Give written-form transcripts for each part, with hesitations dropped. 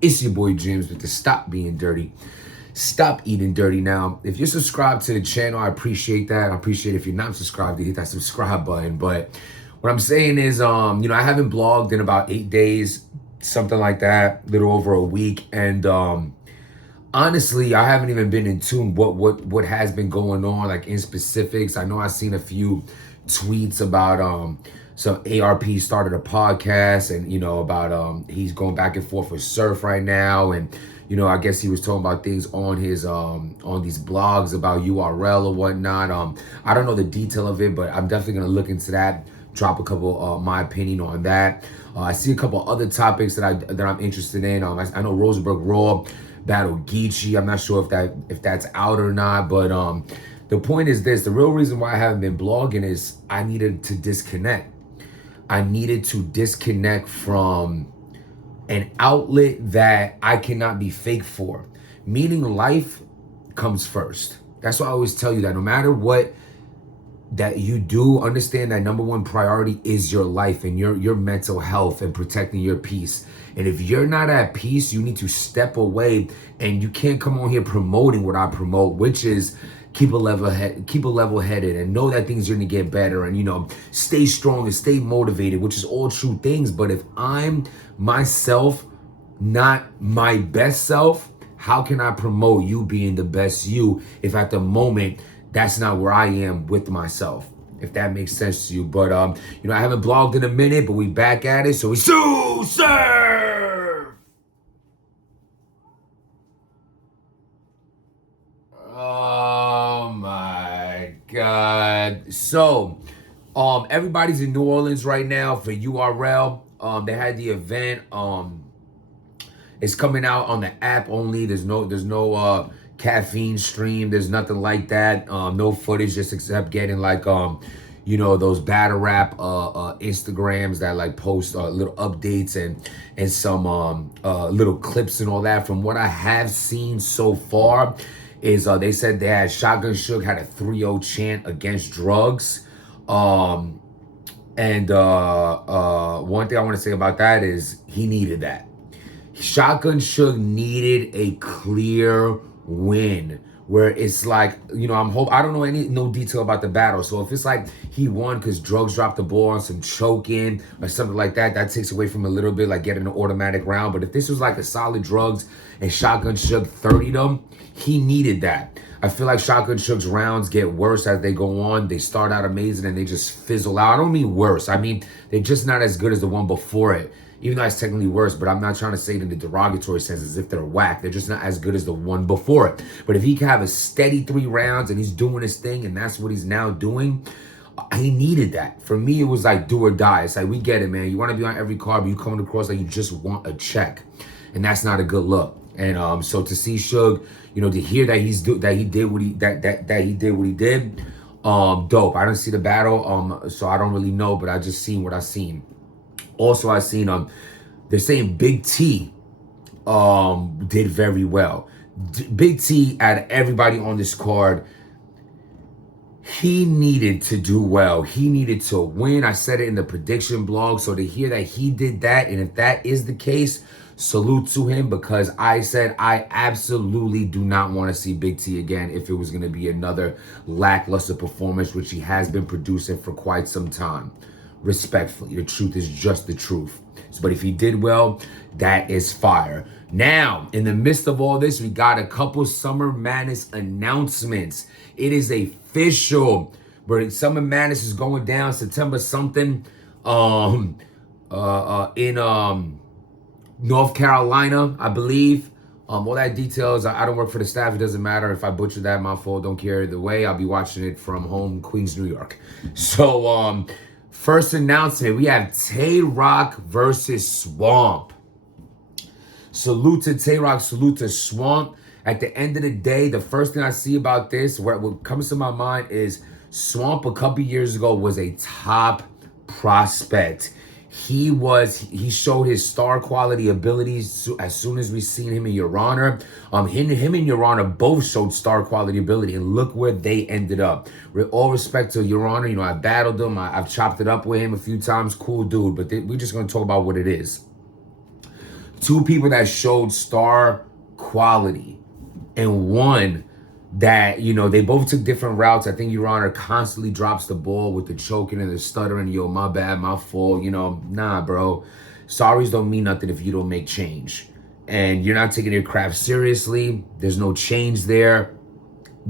It's your boy James with the Stop Being Dirty, Stop Eating Dirty. Now, if you're subscribed to the channel, I appreciate that. I appreciate if you're not subscribed to hit that subscribe button. But what I'm saying is, I haven't blogged in about 8 days, something like that, a little over a week. And honestly, I haven't even been in tune what has been going on, like in specifics. I know I've seen a few tweets about some ARP started a podcast, and about he's going back and forth with Surf right now, and I guess he was talking about things on his on these blogs about URL or whatnot. I don't know the detail of it, but I'm definitely gonna look into that, drop a couple my opinion on that. I see a couple other topics that I'm interested in. I know Rosenberg Raw battle Geechee. I'm not sure if that's out or not, but the point is this: the real reason why I haven't been blogging is I needed to disconnect. I needed to disconnect from an outlet that I cannot be fake for. Meaning life comes first. That's why I always tell you that no matter what that you do, understand that number one priority is your life and your mental health and protecting your peace. And if you're not at peace, you need to step away, and you can't come on here promoting what I promote, which is keep a level headed and know that things are gonna get better, and stay strong and stay motivated, which is all true things. But if I'm myself, not my best self, how can I promote you being the best you if at the moment that's not where I am with myself? If that makes sense to you. But I haven't blogged in a minute, but we back at it, so we serve. Oh my God. So everybody's in New Orleans right now for URL. They had the event. It's coming out on the app only. There's no caffeine stream. There's nothing like that. No footage, just except getting like those battle rap Instagrams that like post little updates and some little clips and all that. From what I have seen so far is they said they had Shotgun Suge had a 3-0 chant against drugs. And one thing I want to say about that is he needed that. Shotgun Suge needed a clear win where it's like, I don't know no detail about the battle. So if it's like he won because drugs dropped the ball on some choking or something like that, that takes away from a little bit, like getting an automatic round. But if this was like a solid drugs and Shotgun Suge 30'd him, he needed that. I feel like Shotgun Suge's rounds get worse as they go on. They start out amazing and they just fizzle out. I don't mean worse. I mean, they're just not as good as the one before it. Even though it's technically worse, but I'm not trying to say it in the derogatory sense as if they're whack. They're just not as good as the one before it. But if he can have a steady 3 rounds and he's doing his thing and that's what he's now doing, he needed that. For me, it was like do or die. It's like, we get it, man. You want to be on every card, but you coming across like you just want a check. And that's not a good look. And so to see Suge, to hear that he did what he did, dope. I didn't see the battle, so I don't really know, but I just seen what I seen. Also, I seen they're saying Big T did very well. Big T, out of everybody on this card, he needed to do well. He needed to win. I said it in the prediction blog. So to hear that he did that, and if that is the case, salute to him, because I said I absolutely do not want to see Big T again if it was going to be another lackluster performance, which he has been producing for quite some time. Respectfully, the truth is just the truth. So, but if he did well, that is fire. Now, in the midst of all this, we got a couple Summer Madness announcements. It is official, but Summer Madness is going down September something in North Carolina, I believe. All that details, I don't work for the staff. It doesn't matter if I butcher that, my fault. Don't care either way. I'll be watching it from home, Queens, New York. So, first announcement, we have Tay Rock versus Swamp. Salute to Tay Rock, salute to Swamp. At the end of the day, the first thing I see about this, what comes to my mind is Swamp a couple years ago was a top prospect. He showed his star quality abilities as soon as we seen him in Your Honor. Him and Your Honor both showed star quality ability, and look where they ended up. With all respect to Your Honor, I battled him. I've chopped it up with him a few times. Cool dude, but we're just going to talk about what it is. Two people that showed star quality, and one that, they both took different routes. I think Your Honor constantly drops the ball with the choking and the stuttering. Yo, my bad, my fault. Nah, bro. Sorries don't mean nothing if you don't make change. And you're not taking your craft seriously. There's no change there.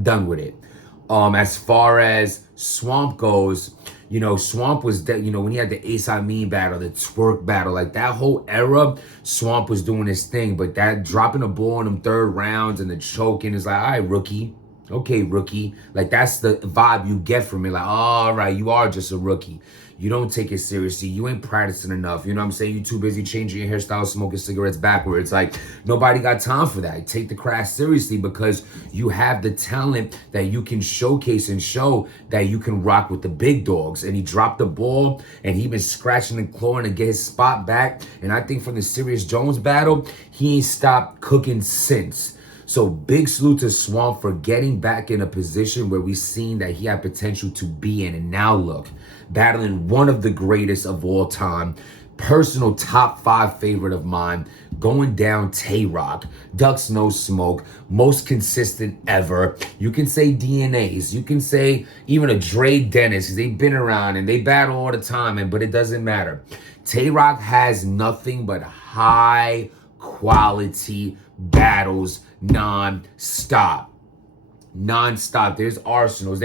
Done with it. As far as Swamp goes, Swamp was, when he had the Ace Amin battle, the twerk battle, like that whole era, Swamp was doing his thing. But that dropping the ball in them third rounds and the choking is like, all right, rookie. Okay, rookie. Like, that's the vibe you get from it. Like, all right, you are just a rookie. You don't take it seriously. You ain't practicing enough. You know what I'm saying? You too busy changing your hairstyle, smoking cigarettes backwards. Like, nobody got time for that. Take the craft seriously because you have the talent that you can showcase and show that you can rock with the big dogs. And he dropped the ball, and he been scratching and clawing to get his spot back. And I think from the Serious Jones battle, he ain't stopped cooking since. So big salute to Swamp for getting back in a position where we've seen that he had potential to be in. And now look, battling one of the greatest of all time, personal top 5 favorite of mine, going down Tay Rock, ducks no smoke, most consistent ever. You can say DNAs, you can say even a Dre Dennis, they've been around and they battle all the time, but it doesn't matter. Tay Rock has nothing but high quality battles non-stop. There's arsenals.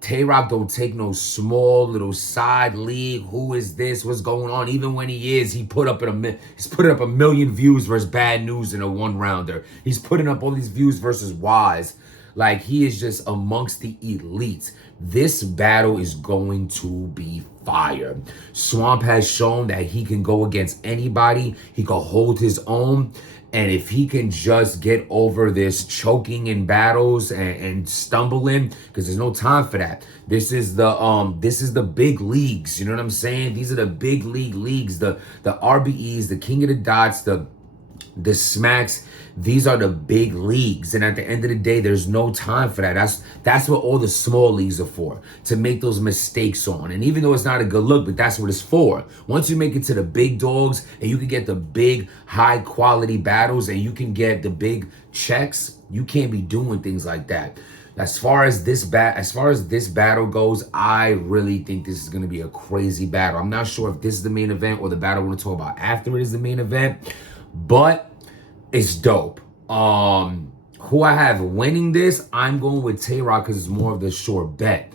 Tay Rock don't take no small little side league. Who is this? What's going on? Even when he's putting up a million views versus Bad News in a 1-rounder. He's putting up all these views versus Wise. Like, he is just amongst the elites. This battle is going to be fire. Swamp has shown that he can go against anybody. He can hold his own. And if he can just get over this choking in battles and stumbling, because there's no time for that. This is the big leagues. You know what I'm saying? These are the big leagues. The RBEs, the King of the Dots, the Smacks. These are the big leagues, and at the end of the day, there's no time for that. That's what all the small leagues are for, to make those mistakes on. And even though it's not a good look, but that's what it's for. Once you make it to the big dogs, and you can get the big, high-quality battles, and you can get the big checks, you can't be doing things like that. As far as this battle goes, I really think this is going to be a crazy battle. I'm not sure if this is the main event or the battle we're going to talk about after it is the main event, but it's dope. Who I have winning this, I'm going with Tay Rock because it's more of the sure bet.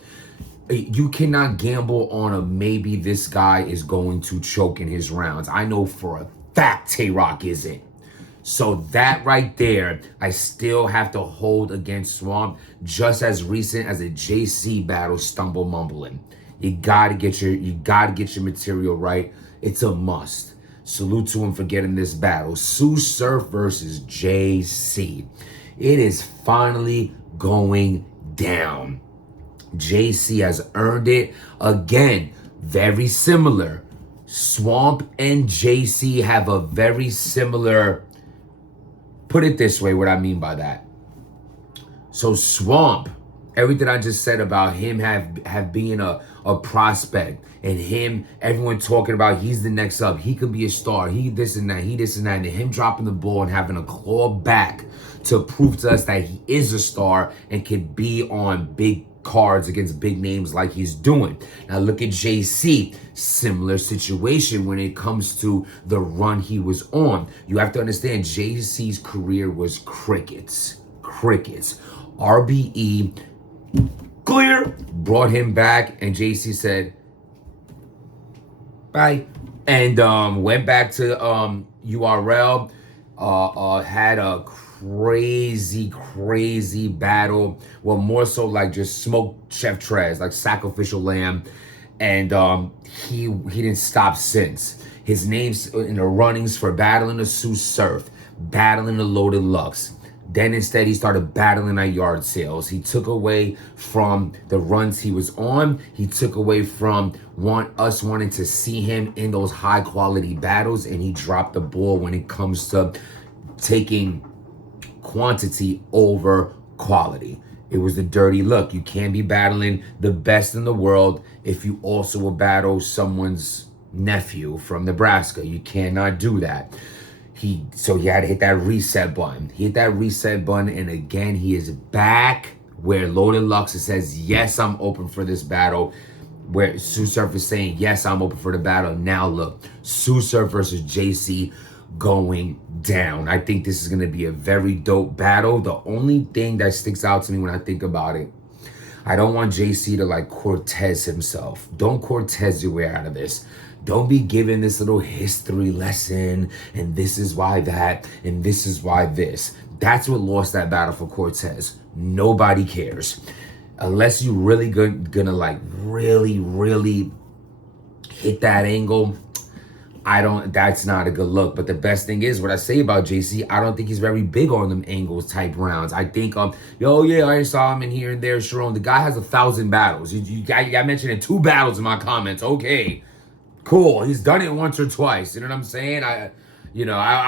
You cannot gamble on a maybe this guy is going to choke in his rounds. I know for a fact Tay Rock isn't. So that right there, I still have to hold against Swamp, just as recent as a JC battle, stumble mumbling. You gotta get your material right. It's a must. Salute to him for getting this battle. Sue Surf versus JC. It is finally going down. JC has earned it. Again, very similar. Swamp and JC have a very similar, put it this way, what I mean by that. So Swamp, everything I just said about him have being a prospect, and him, everyone talking about he's the next up, he could be a star, he this and that, and him dropping the ball and having a claw back to prove to us that he is a star and could be on big cards against big names like he's doing. Now look at JC, similar situation when it comes to the run he was on. You have to understand JC's career was crickets. RBE clear, brought him back, and JC said bye, and went back to URL. Had a crazy battle. Well, more so like just smoked Chef Trez, like sacrificial lamb, and he didn't stop since. His name's in the runnings for battling the Sioux Surf, battling the Loaded Lux. Then instead, he started battling at yard sales. He took away from the runs he was on. He took away from us wanting to see him in those high quality battles, and he dropped the ball when it comes to taking quantity over quality. It was the dirty look. You can't be battling the best in the world if you also will battle someone's nephew from Nebraska. You cannot do that. So he had to hit that reset button. He hit that reset button, and again, he is back where Loaded Lux says, yes, I'm open for this battle. Where Sue Surf is saying, yes, I'm open for the battle. Now look, Sue Surf versus JC going down. I think this is going to be a very dope battle. The only thing that sticks out to me when I think about it, I don't want JC to like Cortez himself. Don't Cortez your way out of this. Don't be giving this little history lesson, and this is why that, and this is why this. That's what lost that battle for Cortez. Nobody cares. Unless you really gonna like really hit that angle, that's not a good look. But the best thing is, what I say about JC, I don't think he's very big on them angles type rounds. I think, I saw him in here and there, Sharon. The guy has 1,000 battles. I mentioned in 2 battles in my comments. Okay, cool. He's done it once or twice. You know what I'm saying? I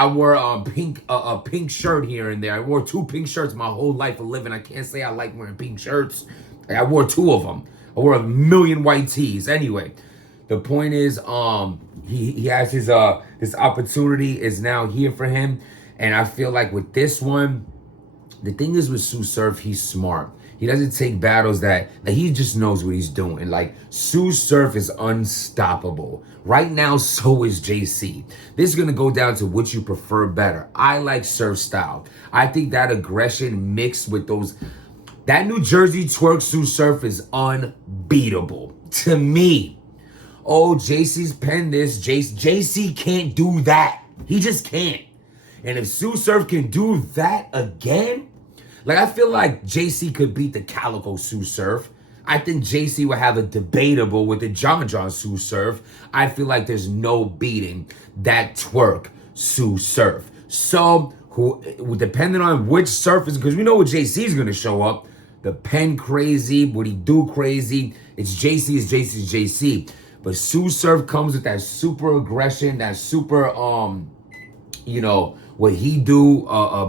wore a pink shirt here and there. I wore 2 pink shirts my whole life of living. I can't say I like wearing pink shirts. I wore 2 of them. I wore a million white tees. Anyway, the point is, he has his this opportunity is now here for him, and I feel like with this one, the thing is with Sue Surf, he's smart. He doesn't take battles that he just knows what he's doing. Like, Sue Surf is unstoppable. Right now, so is JC. This is going to go down to what you prefer better. I like Surf style. I think that aggression mixed with that New Jersey twerk Sue Surf is unbeatable. To me. Oh, JC's penned this. JC can't do that. He just can't. And if Sue Surf can do that again, like, I feel like JC could beat the Calico Sue Surf. I think JC would have a debatable with the John Sue Surf. I feel like there's no beating that twerk Sue Surf. So, depending on which surf is, because we know what JC's going to show up. The pen crazy, what he do crazy. It's JC. But Sue Surf comes with that super aggression, that super, what he do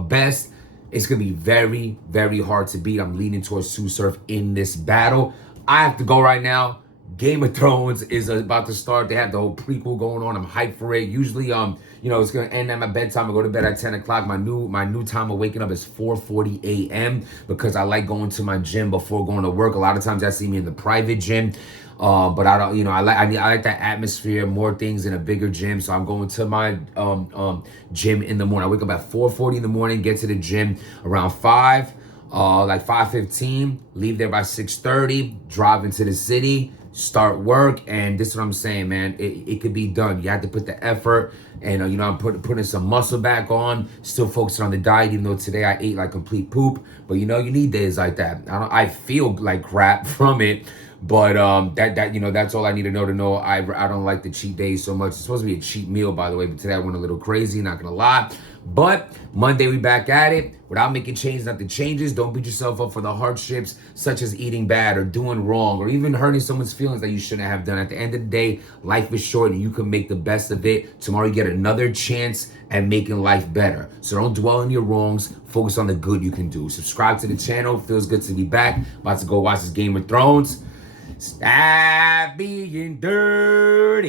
best. It's going to be very, very hard to beat. I'm leaning towards Sue Surf in this battle. I have to go right now. Game of Thrones is about to start. They have the whole prequel going on. I'm hyped for it. Usually, it's going to end at my bedtime. I go to bed at 10 o'clock. My new time of waking up is 4:40 a.m. because I like going to my gym before going to work. A lot of times I see me in the private gym. But I don't, I like that atmosphere, more things in a bigger gym. So I'm going to my gym in the morning. I wake up at 4:40 in the morning, get to the gym around 5:15, leave there by 6:30, drive into the city, start work. And this is what I'm saying, man. It could be done. You have to put the effort. And, I'm putting some muscle back on, still focusing on the diet, even though today I ate like complete poop. But, you need days like that. I feel like crap from it. But that's all I need to know. I don't like the cheat days so much. It's supposed to be a cheat meal, by the way, but today I went a little crazy, not gonna lie. But Monday we back at it without making changes, nothing changes. Don't beat yourself up for the hardships such as eating bad or doing wrong or even hurting someone's feelings that you shouldn't have done. At the end of the day, life is short and you can make the best of it. Tomorrow you get another chance at making life better. So don't dwell on your wrongs. Focus on the good you can do. Subscribe to the channel. Feels good to be back. About to go watch this Game of Thrones. Stop being dirty.